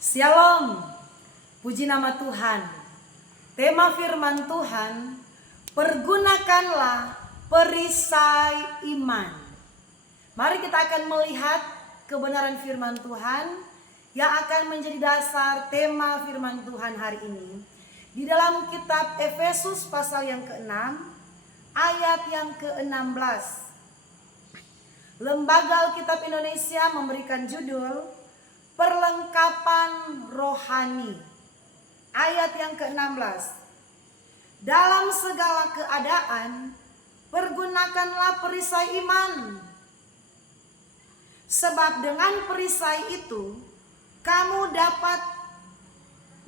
Shalom, puji nama Tuhan. Tema firman Tuhan, pergunakanlah perisai iman. Mari kita akan melihat kebenaran firman Tuhan yang akan menjadi dasar tema firman Tuhan hari ini. Di dalam kitab Efesus pasal yang ke-6, ayat yang ke-16. Lembaga Alkitab Indonesia memberikan judul perlengkapan rohani. Ayat yang ke-16. Dalam segala keadaan, pergunakanlah perisai iman. Sebab dengan perisai itu, kamu dapat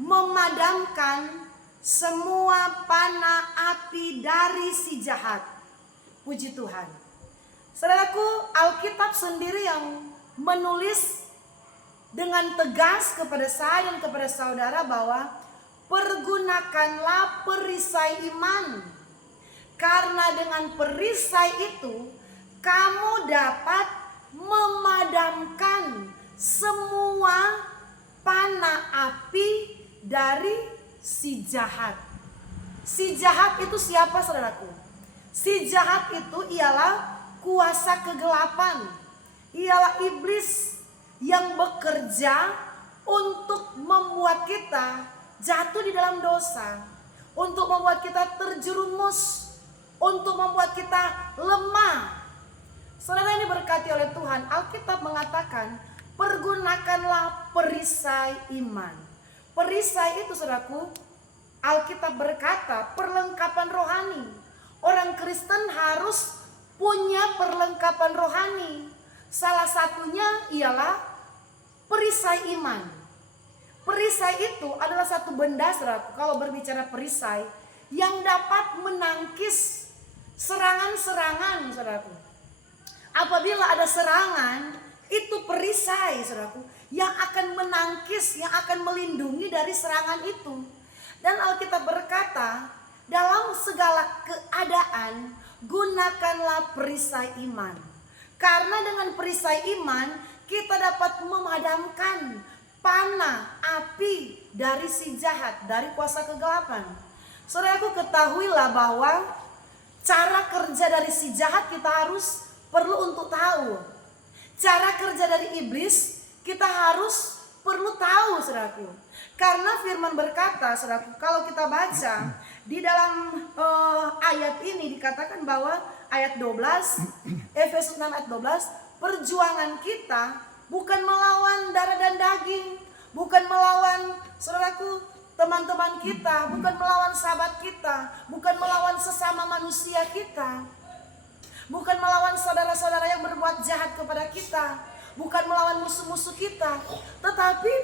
memadamkan semua panah api dari si jahat. Puji Tuhan. Saudaraku, Alkitab sendiri yang menulis dengan tegas kepada saya dan kepada saudara bahwa pergunakanlah perisai iman. Karena dengan perisai itu kamu dapat memadamkan semua panah api dari si jahat. Si jahat itu siapa, saudaraku? Si jahat itu ialah kuasa kegelapan. Ialah iblis yang bekerja untuk membuat kita jatuh di dalam dosa, untuk membuat kita terjerumus, untuk membuat kita lemah. Saudara, ini berkati oleh Tuhan. Alkitab mengatakan, pergunakanlah perisai iman. Perisai itu, saudaraku, Alkitab berkata perlengkapan rohani. Orang Kristen harus punya perlengkapan rohani. Salah satunya ialah perisai iman. Perisai itu adalah satu benda, saudaraku, kalau berbicara perisai, yang dapat menangkis serangan-serangan, saudaraku. Apabila ada serangan, itu perisai, saudaraku, yang akan menangkis, yang akan melindungi dari serangan itu. Dan Alkitab berkata, dalam segala keadaan, gunakanlah perisai iman. Karena dengan perisai iman, kita dapat memadamkan panah api dari si jahat, dari kuasa kegelapan. Saudaraku, ketahuilah bahwa cara kerja dari si jahat kita harus perlu untuk tahu. Cara kerja dari iblis kita harus perlu tahu, saudaraku. Karena firman berkata, saudaraku, kalau kita baca di dalam ayat ini dikatakan bahwa ayat 12, Efesus 6 ayat 12, perjuangan kita bukan melawan darah dan daging, bukan melawan, saudaraku, teman-teman kita, bukan melawan sahabat kita, bukan melawan sesama manusia kita, bukan melawan saudara-saudara yang berbuat jahat kepada kita, bukan melawan musuh-musuh kita, tetapi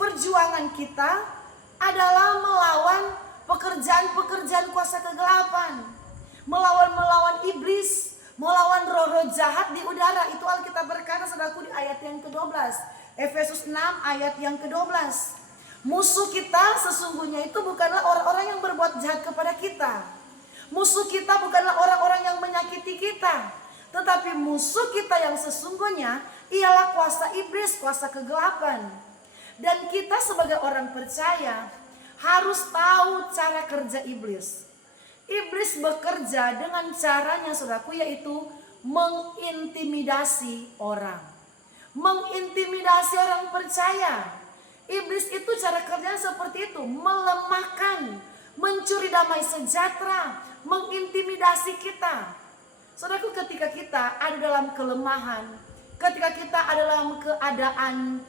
perjuangan kita adalah melawan pekerjaan-pekerjaan kuasa kegelapan, melawan iblis, melawan roh-roh jahat di udara. Itu Alkitab berkata, saudaraku, di ayat yang ke-12, Efesus 6 ayat yang ke-12. Musuh kita sesungguhnya itu bukanlah orang-orang yang berbuat jahat kepada kita. Musuh kita bukanlah orang-orang yang menyakiti kita, tetapi musuh kita yang sesungguhnya ialah kuasa iblis, kuasa kegelapan. Dan kita sebagai orang percaya harus tahu cara kerja iblis. Iblis bekerja dengan caranya, saudaraku, yaitu mengintimidasi orang. Mengintimidasi orang percaya. Iblis itu cara kerjanya seperti itu, melemahkan, mencuri damai sejahtera, mengintimidasi kita. Saudaraku, ketika kita ada dalam kelemahan, ketika kita ada dalam keadaan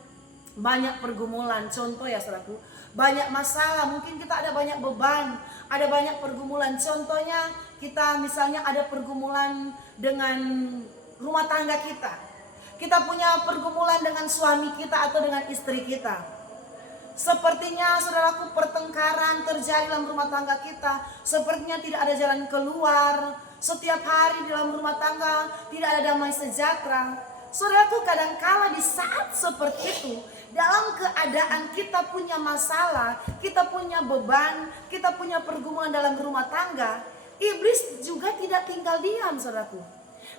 banyak pergumulan, contoh ya, saudaraku, banyak masalah, mungkin kita ada banyak beban, ada banyak pergumulan. Contohnya kita misalnya ada pergumulan dengan rumah tangga kita. Kita punya pergumulan dengan suami kita atau dengan istri kita. Sepertinya, saudaraku, pertengkaran terjadi dalam rumah tangga kita. Sepertinya tidak ada jalan keluar. Setiap hari di dalam rumah tangga tidak ada damai sejahtera. Saudaraku, kadangkala di saat seperti itu, dalam keadaan kita punya masalah, kita punya beban, kita punya pergumulan dalam rumah tangga, iblis juga tidak tinggal diam, saudaraku.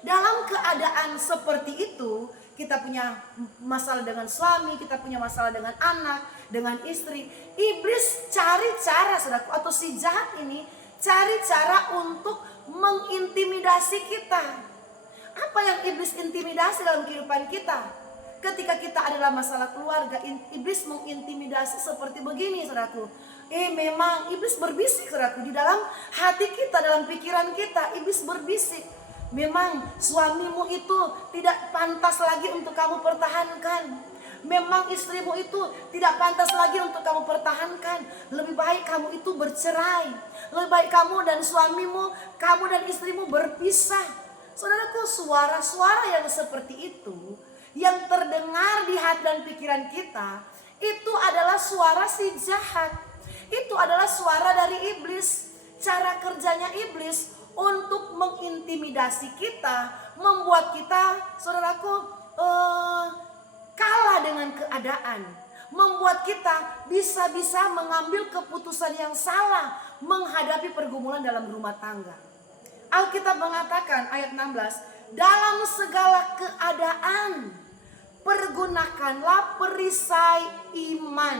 Dalam keadaan seperti itu, kita punya masalah dengan suami, kita punya masalah dengan anak, dengan istri. Iblis cari cara, saudaraku, atau si jahat ini cari cara untuk mengintimidasi kita. Apa yang iblis intimidasi dalam kehidupan kita? Ketika kita adalah masalah keluarga, iblis mengintimidasi seperti begini, saudaraku. Memang iblis berbisik, saudaraku, di dalam hati kita, dalam pikiran kita, iblis berbisik. Memang suamimu itu tidak pantas lagi untuk kamu pertahankan. Memang istrimu itu tidak pantas lagi untuk kamu pertahankan. Lebih baik kamu itu bercerai. Lebih baik kamu dan suamimu, kamu dan istrimu berpisah. Saudaraku, suara-suara yang seperti itu yang terdengar di hati dan pikiran kita, itu adalah suara si jahat. Itu adalah suara dari iblis. Cara kerjanya iblis untuk mengintimidasi kita, membuat kita, saudaraku, kalah dengan keadaan, membuat kita bisa-bisa mengambil keputusan yang salah menghadapi pergumulan dalam rumah tangga. Alkitab mengatakan ayat 16, dalam segala keadaan pergunakanlah perisai iman.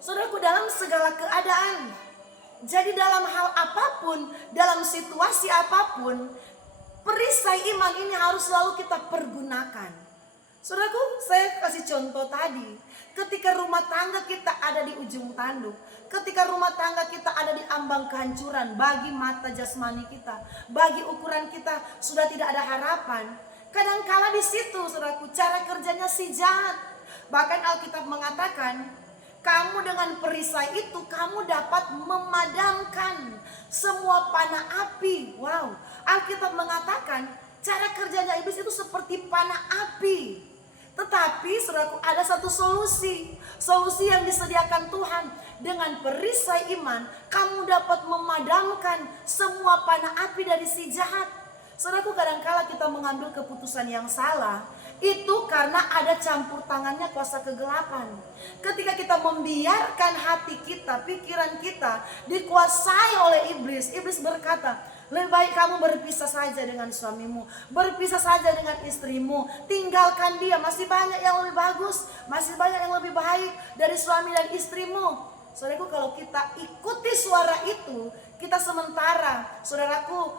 Saudaraku, dalam segala keadaan. Jadi dalam hal apapun, dalam situasi apapun, perisai iman ini harus selalu kita pergunakan. Saudaraku, saya kasih contoh tadi. Ketika rumah tangga kita ada di ujung tanduk, ketika rumah tangga kita ada di ambang kehancuran, bagi mata jasmani kita, bagi ukuran kita sudah tidak ada harapan. Kadangkala di situ, saudaraku, cara kerjanya si jahat. Bahkan Alkitab mengatakan, kamu dengan perisai itu kamu dapat memadamkan semua panah api. Wow, Alkitab mengatakan cara kerjanya iblis itu seperti panah api. Tetapi saudaraku, ada satu solusi. Solusi yang disediakan Tuhan. Dengan perisai iman kamu dapat memadamkan semua panah api dari si jahat. Saudaraku, kadangkala kita mengambil keputusan yang salah, itu karena ada campur tangannya kuasa kegelapan. Ketika kita membiarkan hati kita, pikiran kita dikuasai oleh iblis, iblis berkata, lebih baik kamu berpisah saja dengan suamimu, berpisah saja dengan istrimu, tinggalkan dia, masih banyak yang lebih bagus, masih banyak yang lebih baik dari suami dan istrimu. Saudaraku, kalau kita ikuti suara itu, kita sementara, saudaraku,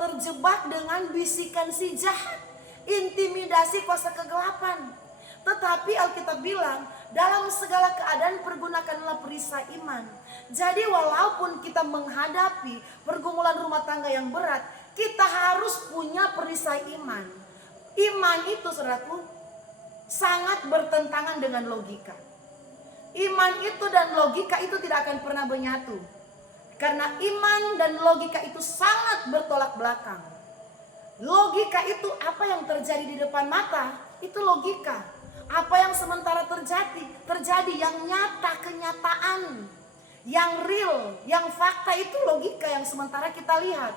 terjebak dengan bisikan si jahat, intimidasi kuasa kegelapan. Tetapi Alkitab bilang, dalam segala keadaan pergunakanlah perisai iman. Jadi walaupun kita menghadapi pergumulan rumah tangga yang berat, kita harus punya perisai iman. Iman itu, saudaraku, sangat bertentangan dengan logika. Iman itu dan logika itu tidak akan pernah menyatu. Karena iman dan logika itu sangat bertolak belakang. Logika itu apa yang terjadi di depan mata, itu logika. Apa yang sementara terjadi yang nyata, kenyataan, yang real, yang fakta, itu logika yang sementara kita lihat.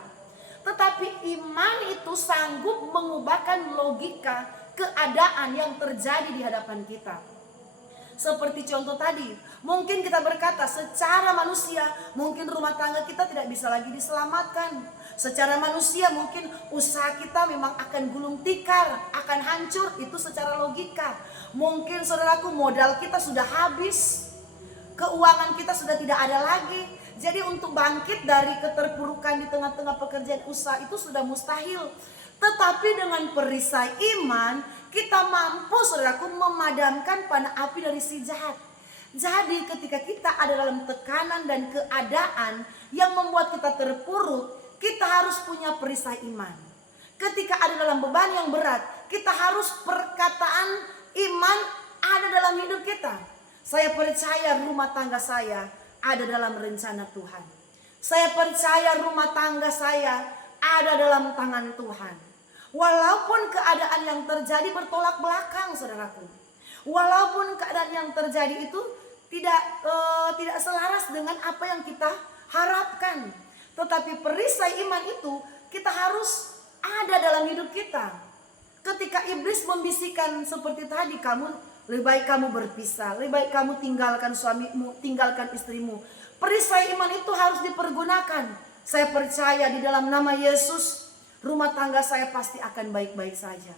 Tetapi iman itu sanggup mengubahkan logika keadaan yang terjadi di hadapan kita. Seperti contoh tadi, mungkin kita berkata secara manusia mungkin rumah tangga kita tidak bisa lagi diselamatkan. Secara manusia mungkin usaha kita memang akan gulung tikar, akan hancur, itu secara logika. Mungkin saudaraku, modal kita sudah habis, keuangan kita sudah tidak ada lagi. Jadi untuk bangkit dari keterpurukan di tengah-tengah pekerjaan usaha itu sudah mustahil. Tetapi dengan perisai iman, kita mampu, saudaraku, memadamkan panah api dari si jahat. Jadi ketika kita ada dalam tekanan dan keadaan yang membuat kita terpuruk, kita harus punya perisai iman. Ketika ada dalam beban yang berat, kita harus perkataan iman ada dalam hidup kita. Saya percaya rumah tangga saya ada dalam rencana Tuhan. Saya percaya rumah tangga saya ada dalam tangan Tuhan. Walaupun keadaan yang terjadi bertolak belakang, saudaraku. Walaupun keadaan yang terjadi itu tidak selaras dengan apa yang kita harapkan. Tetapi perisai iman itu kita harus ada dalam hidup kita. Ketika iblis membisikkan seperti tadi, lebih baik kamu berpisah, lebih baik kamu tinggalkan suamimu, tinggalkan istrimu. Perisai iman itu harus dipergunakan. Saya percaya di dalam nama Yesus, rumah tangga saya pasti akan baik-baik saja.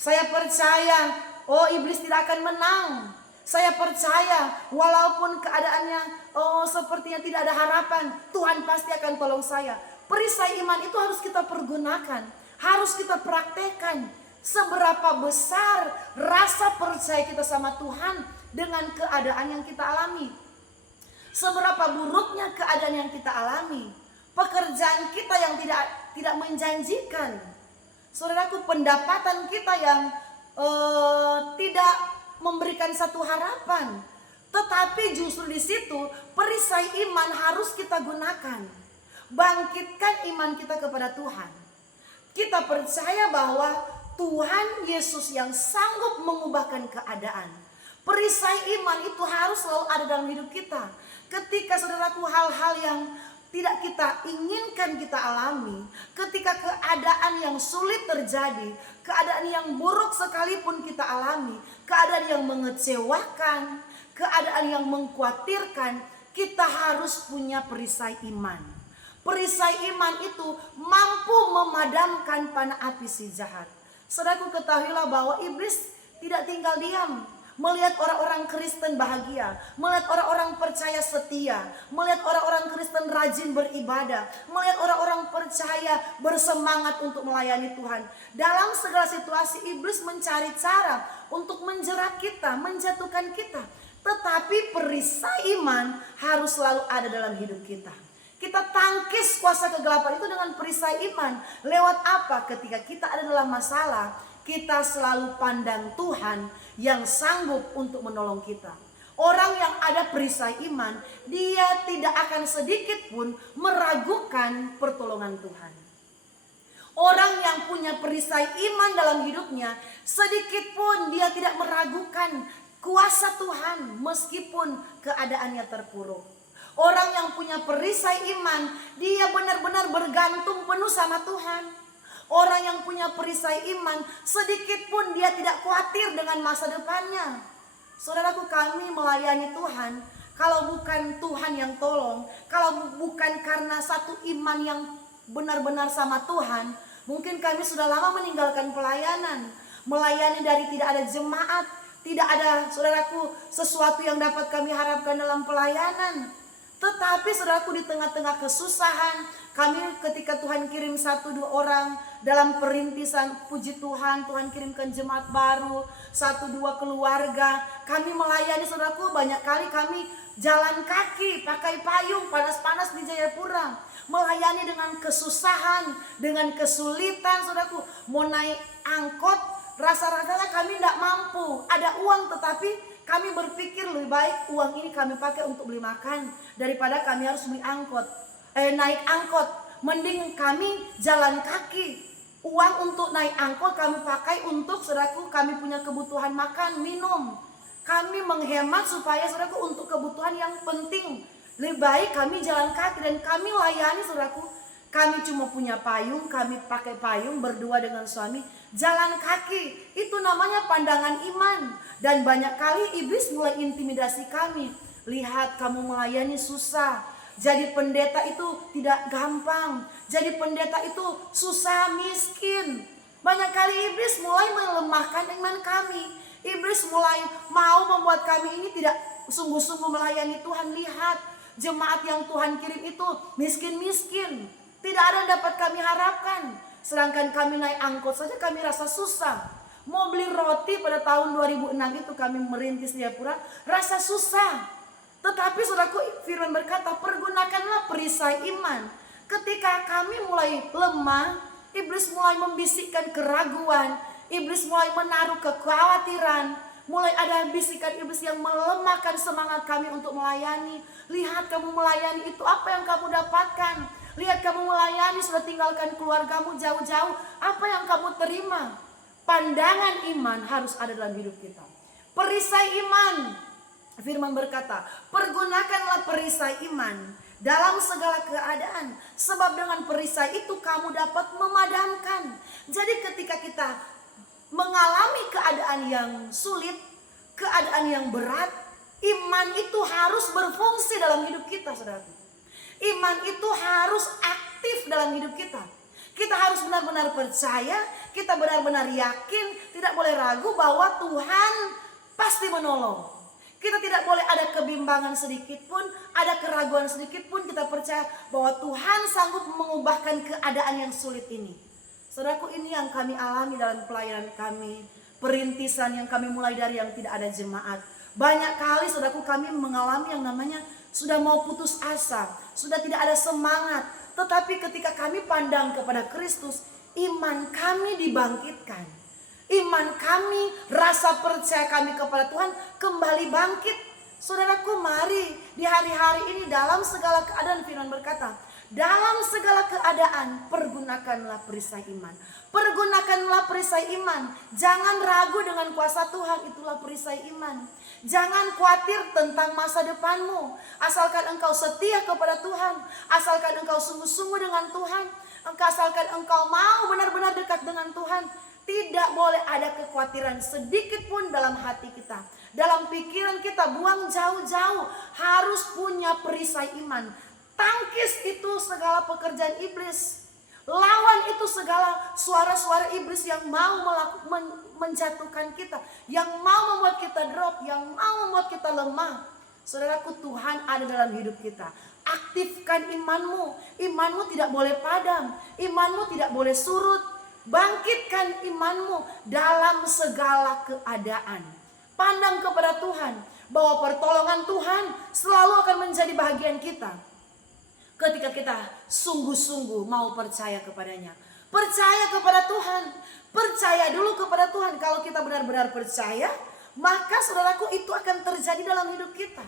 Saya percaya, oh iblis tidak akan menang. Saya percaya walaupun keadaannya sepertinya tidak ada harapan, Tuhan pasti akan tolong saya. Perisai iman itu harus kita pergunakan, harus kita praktekkan. Seberapa besar rasa percaya kita sama Tuhan dengan keadaan yang kita alami. Seberapa buruknya keadaan yang kita alami. Pekerjaan kita yang tidak menjanjikan. Saudaraku, pendapatan kita yang tidak memberikan satu harapan. Tetapi justru di situ perisai iman harus kita gunakan. Bangkitkan iman kita kepada Tuhan. Kita percaya bahwa Tuhan Yesus yang sanggup mengubahkan keadaan. Perisai iman itu harus selalu ada dalam hidup kita. Ketika saudaraku hal-hal yang tidak kita inginkan kita alami, ketika keadaan yang sulit terjadi, keadaan yang buruk sekalipun kita alami, keadaan yang mengecewakan, keadaan yang mengkhawatirkan, kita harus punya perisai iman. Perisai iman itu mampu memadamkan panah api si jahat. Saudaraku, ketahuilah bahwa iblis tidak tinggal diam melihat orang-orang Kristen bahagia, melihat orang-orang percaya setia, melihat orang-orang Kristen rajin beribadah, melihat orang-orang percaya bersemangat untuk melayani Tuhan. Dalam segala situasi iblis mencari cara untuk menjerat kita, menjatuhkan kita. Tetapi perisai iman harus selalu ada dalam hidup kita. Kita tangkis kuasa kegelapan itu dengan perisai iman. Lewat apa? Ketika kita ada dalam masalah, kita selalu pandang Tuhan yang sanggup untuk menolong kita. Orang yang ada perisai iman, dia tidak akan sedikit pun meragukan pertolongan Tuhan. Orang yang punya perisai iman dalam hidupnya, sedikit pun dia tidak meragukan kuasa Tuhan meskipun keadaannya terpuruk. Orang yang punya perisai iman, dia benar-benar bergantung penuh sama Tuhan. Orang yang punya perisai iman, sedikit pun dia tidak khawatir dengan masa depannya. Saudaraku, kami melayani Tuhan, kalau bukan Tuhan yang tolong, kalau bukan karena satu iman yang benar-benar sama Tuhan, mungkin kami sudah lama meninggalkan pelayanan. Melayani dari tidak ada jemaat, tidak ada, saudaraku, sesuatu yang dapat kami harapkan dalam pelayanan. Tetapi saudaraku, di tengah-tengah kesusahan, kami ketika Tuhan kirim 1-2 orang dalam perintisan, puji Tuhan, Tuhan kirimkan jemaat baru, 1-2 keluarga, kami melayani saudaraku. Banyak kali kami jalan kaki, pakai payung, panas-panas di Jayapura, melayani dengan kesusahan, dengan kesulitan saudaraku. Mau naik angkot, rasa-rasanya kami tidak mampu, ada uang tetapi kami berpikir lebih baik uang ini kami pakai untuk beli makan daripada kami harus naik angkot. Mending kami jalan kaki. Uang untuk naik angkot kami pakai untuk saudaraku kami punya kebutuhan makan, minum. Kami menghemat supaya saudaraku untuk kebutuhan yang penting. Lebih baik kami jalan kaki dan kami layani saudaraku. Kami cuma punya payung, kami pakai payung berdua dengan suami, jalan kaki. Itu namanya pandangan iman. Dan banyak kali iblis mulai intimidasi kami. Lihat, kamu melayani susah. Jadi pendeta itu tidak gampang. Jadi pendeta itu susah, miskin. Banyak kali iblis mulai melemahkan iman kami. Iblis mulai mau membuat kami ini tidak sungguh-sungguh melayani Tuhan. Lihat, jemaat yang Tuhan kirim itu miskin-miskin. Tidak ada yang dapat kami harapkan. Sedangkan kami naik angkot saja kami rasa susah. Mau beli roti pada tahun 2006 itu kami merintis di Jayapura, rasa susah. Tetapi saudaraku, firman berkata, pergunakanlah perisai iman. Ketika kami mulai lemah, iblis mulai membisikkan keraguan, iblis mulai menaruh kekhawatiran, mulai ada bisikan iblis yang melemahkan semangat kami untuk melayani. Lihat, kamu melayani itu apa yang kamu dapatkan? Lihat, kamu melayani sudah tinggalkan keluargamu jauh-jauh, apa yang kamu terima? Pandangan iman harus ada dalam hidup kita. Perisai iman, firman berkata, pergunakanlah perisai iman dalam segala keadaan, sebab dengan perisai itu kamu dapat memadamkan. Jadi ketika kita mengalami keadaan yang sulit, keadaan yang berat, iman itu harus berfungsi dalam hidup kita, saudaraku. Iman itu harus aktif dalam hidup kita. Kita harus benar-benar percaya, kita benar-benar yakin, tidak boleh ragu bahwa Tuhan pasti menolong. Kita tidak boleh ada kebimbangan sedikit pun, ada keraguan sedikit pun. Kita percaya bahwa Tuhan sanggup mengubahkan keadaan yang sulit ini. Saudaraku, ini yang kami alami dalam pelayanan kami. Perintisan yang kami mulai dari yang tidak ada jemaat. Banyak kali saudaraku kami mengalami yang namanya sudah mau putus asa, sudah tidak ada semangat. Tetapi ketika kami pandang kepada Kristus, iman kami dibangkitkan. Iman kami, rasa percaya kami kepada Tuhan kembali bangkit. Saudaraku, mari di hari-hari ini dalam segala keadaan, firman berkata, dalam segala keadaan pergunakanlah perisai iman. Pergunakanlah perisai iman. Jangan ragu dengan kuasa Tuhan, itulah perisai iman. Jangan khawatir tentang masa depanmu. Asalkan engkau setia kepada Tuhan, asalkan engkau sungguh-sungguh dengan Tuhan, asalkan engkau mau benar-benar dekat dengan Tuhan. Tidak boleh ada kekhawatiran sedikit pun dalam hati kita. Dalam pikiran kita, buang jauh-jauh. Harus punya perisai iman. Tangkis itu segala pekerjaan iblis. Lawan itu segala suara-suara iblis yang mau menjatuhkan kita. Yang mau membuat kita drop, yang mau membuat kita lemah. Saudaraku, Tuhan ada dalam hidup kita. Aktifkan imanmu. Imanmu tidak boleh padam. Imanmu tidak boleh surut. Bangkitkan imanmu dalam segala keadaan. Pandang kepada Tuhan, bahwa pertolongan Tuhan selalu akan menjadi bahagian kita. Ketika kita sungguh-sungguh mau percaya kepadanya. Percaya kepada Tuhan. Percaya dulu kepada Tuhan. Kalau kita benar-benar percaya, maka saudaraku itu akan terjadi dalam hidup kita.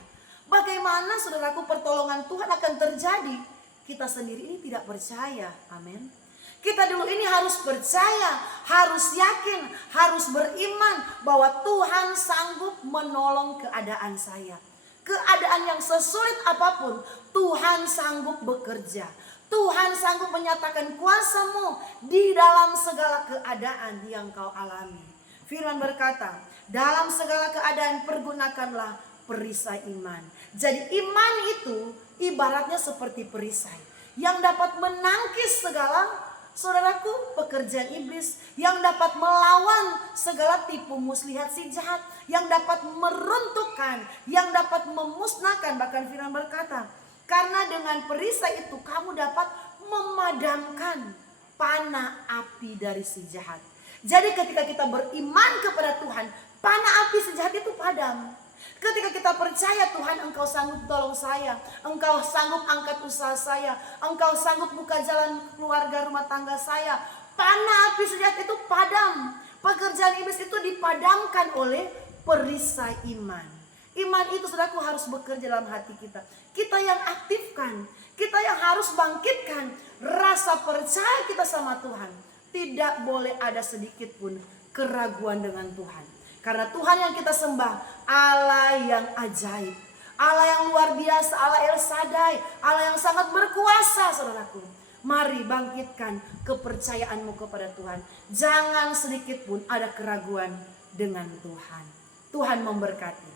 Bagaimana saudaraku pertolongan Tuhan akan terjadi? Kita sendiri ini tidak percaya. Amin. Kita dulu ini harus percaya, harus yakin, harus beriman bahwa Tuhan sanggup menolong keadaan saya. Keadaan yang sesulit apapun, Tuhan sanggup bekerja. Tuhan sanggup menyatakan kuasa-Mu di dalam segala keadaan yang kau alami. Firman berkata, dalam segala keadaan pergunakanlah perisai iman. Jadi iman itu ibaratnya seperti perisai yang dapat menangkis segala, saudaraku, pekerjaan iblis, yang dapat melawan segala tipu muslihat si jahat, yang dapat meruntuhkan, yang dapat memusnahkan. Bahkan firman berkata, karena dengan perisai itu kamu dapat memadamkan panah api dari si jahat. Jadi ketika kita beriman kepada Tuhan, panah api si jahat itu padam. Ketika kita percaya, Tuhan engkau sanggup tolong saya, engkau sanggup angkat usaha saya, engkau sanggup buka jalan keluarga rumah tangga saya, panah api sejahat itu padam. Pekerjaan iblis itu dipadamkan oleh perisai iman. Iman itu saudaraku harus bekerja dalam hati kita. Kita yang aktifkan, kita yang harus bangkitkan rasa percaya kita sama Tuhan. Tidak boleh ada sedikit pun keraguan dengan Tuhan. Karena Tuhan yang kita sembah Allah yang ajaib, Allah yang luar biasa, Allah El Shaddai, Allah yang sangat berkuasa, saudaraku. Mari bangkitkan kepercayaanmu kepada Tuhan. Jangan sedikit pun ada keraguan dengan Tuhan. Tuhan memberkati.